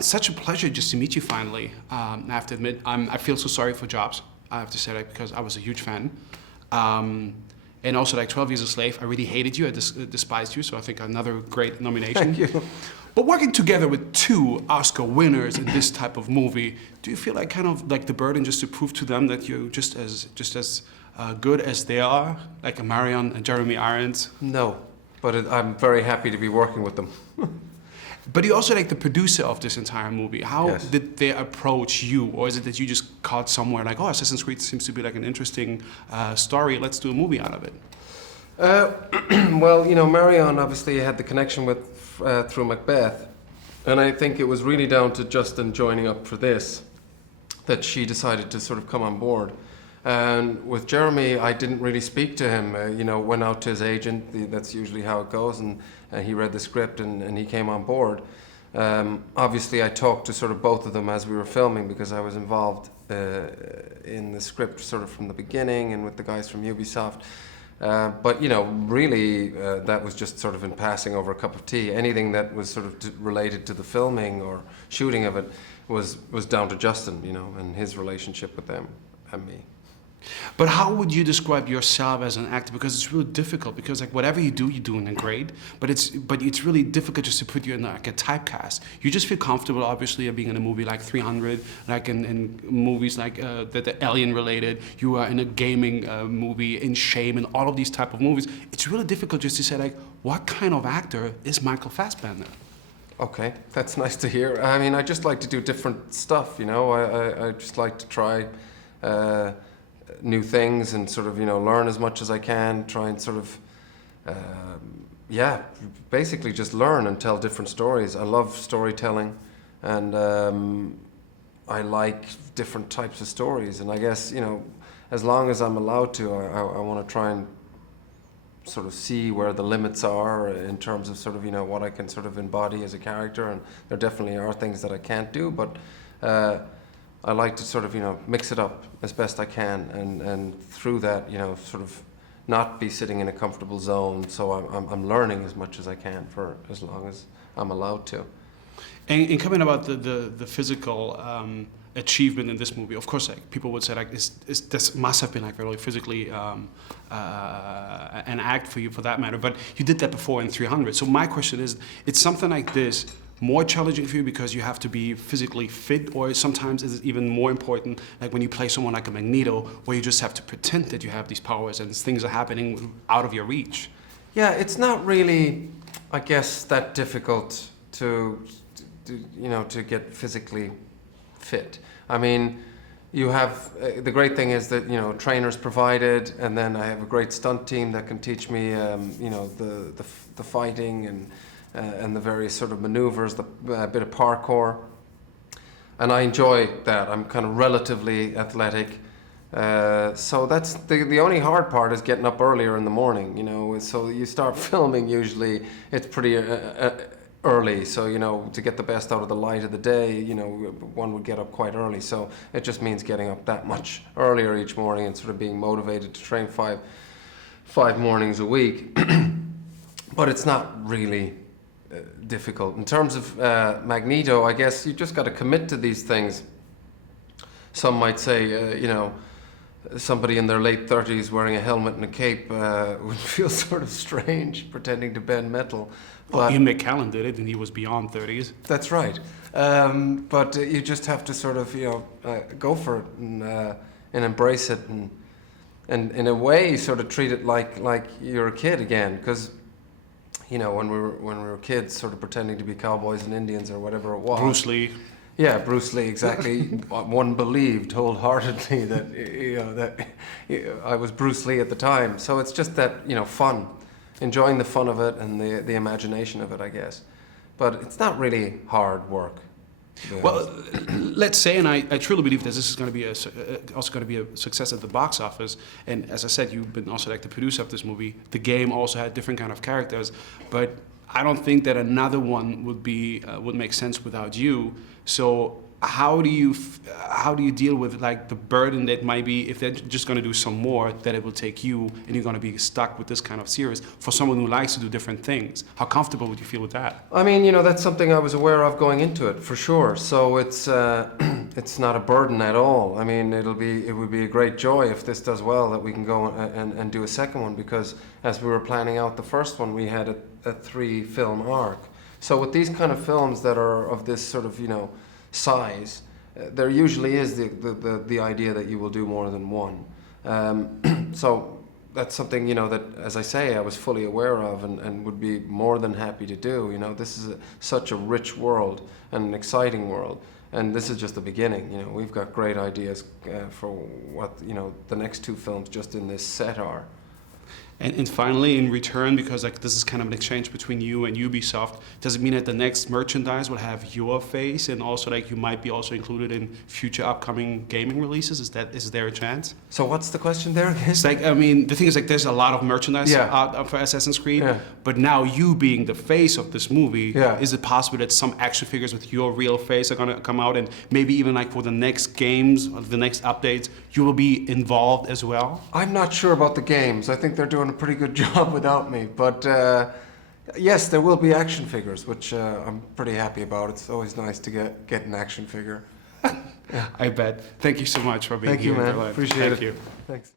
Such a pleasure just to meet you finally. I have to admit, I feel so sorry for Jobs. I have to say that because I was a huge fan. And also, like 12 Years a Slave, I really hated you. I despised you, so I think another great nomination. Thank you. But working together with two Oscar winners in this type of movie, do you feel like kind of like the burden just to prove to them that you're just as good as they are, like Marion and Jeremy Irons? No, but I'm very happy to be working with them. But you're also like the producer of this entire movie. How Yes. did they approach you? Or is it that you just caught somewhere like, oh, Assassin's Creed seems to be like an interesting story, let's do a movie out of it? Well, you know, Marion obviously had the connection with through Macbeth, and I think it was really down to Justin joining up for this that she decided to sort of come on board. And with Jeremy, I didn't really speak to him. You know, went out to his agent. That's usually how it goes, and he read the script and he came on board. Obviously, I talked to sort of both of them as we were filming because I was involved in the script sort of from the beginning and with the guys from Ubisoft. But you know, really, that was just sort of in passing over a cup of tea. Anything that was sort of related to the filming or shooting of it was down to Justin, you know, and his relationship with them and me. But how would you describe yourself as an actor? Because it's really difficult. Because like whatever you do, you're doing it great. But it's really difficult just to put you in like a typecast. You just feel comfortable, obviously, being in a movie like 300, like in movies like that are alien related. You are in a gaming movie, in Shame, and all of these type of movies. It's really difficult just to say like, what kind of actor is Michael Fassbender? Okay, that's nice to hear. I mean, I just like to do different stuff. You know, I just like to try. New things and sort of, you know, learn as much as I can, try and sort of, basically just learn and tell different stories. I love storytelling and I like different types of stories. And I guess, you know, as long as I'm allowed to, I want to try and sort of see where the limits are in terms of sort of, you know, what I can sort of embody as a character. And there definitely are things that I can't do, but I like to sort of, you know, mix it up as best I can, and through that, you know, sort of not be sitting in a comfortable zone. So I'm learning as much as I can for as long as I'm allowed to. And coming about the physical achievement in this movie, of course, like people would say like this must have been like really physically an act for you, for that matter. But you did that before in 300. So my question is, it's something like this more challenging for you because you have to be physically fit, or sometimes is it even more important, like when you play someone like a Magneto, where you just have to pretend that you have these powers and things are happening out of your reach? Yeah, it's not really, I guess, that difficult to you know, to get physically fit. I mean, you have, the great thing is that, you know, trainers provided, and then I have a great stunt team that can teach me, you know, the fighting and the various sort of maneuvers, the bit of parkour, and I enjoy that. I'm kind of relatively athletic, so that's the only hard part is getting up earlier in the morning. You know, so you start filming usually it's pretty early. So you know, to get the best out of the light of the day, you know, one would get up quite early. So it just means getting up that much earlier each morning and sort of being motivated to train five mornings a week. But it's not really difficult. In terms of Magneto, I guess you just got to commit to these things. Some might say, you know, somebody in their late 30s wearing a helmet and a cape would feel sort of strange pretending to bend metal. Well, Ian McKellen did it, and he was beyond 30s. That's right. But you just have to sort of, you know, go for it and embrace it, and in a way sort of treat it like you're a kid again, because you know, when we were kids, sort of pretending to be cowboys and Indians or whatever it was. Bruce Lee. Yeah, Bruce Lee, exactly. One believed wholeheartedly that, you know, that I was Bruce Lee at the time. So it's just that, you know, fun, enjoying the fun of it and the imagination of it, I guess. But it's not really hard work. Well, let's say, and I truly believe that this is going to be also going to be a success at the box office. And as I said, you've been also like the producer of this movie. The game also had different kind of characters, but I don't think that another one would make sense without you. So how do you deal with like the burden that might be if they're just going to do some more, that it will take you and you're going to be stuck with this kind of series for someone who likes to do different things? How comfortable would you feel with that? I mean, that's something I was aware of going into it, for sure. So it's it's not a burden at all. I mean, it would be a great joy if this does well, that we can go and do a second one, because as we were planning out the first one, we had a 3-film arc. So with these kind of films that are of this sort of, size, there usually is the idea that you will do more than one. So that's something, that, as I say, I was fully aware of and would be more than happy to do. This is such a rich world and an exciting world. And this is just the beginning. We've got great ideas for what, the next 2 films just in this set are. And finally, in return, because like this is kind of an exchange between you and Ubisoft, does it mean that the next merchandise will have your face, and also like you might be also included in future upcoming gaming releases? Is there a chance? So what's the question there again? It's like, I mean, the thing is like there's a lot of merchandise out for Assassin's Creed, but now you being the face of this movie, is it possible that some action figures with your real face are going to come out, and maybe even like for the next games or the next updates, you will be involved as well? I'm not sure about the games. I think they're doing a pretty good job without me, but yes, there will be action figures, which I'm pretty happy about. It's always nice to get an action figure. I bet. Thank you so much for being here. Thank you, man. Appreciate it. Thank you. Thanks.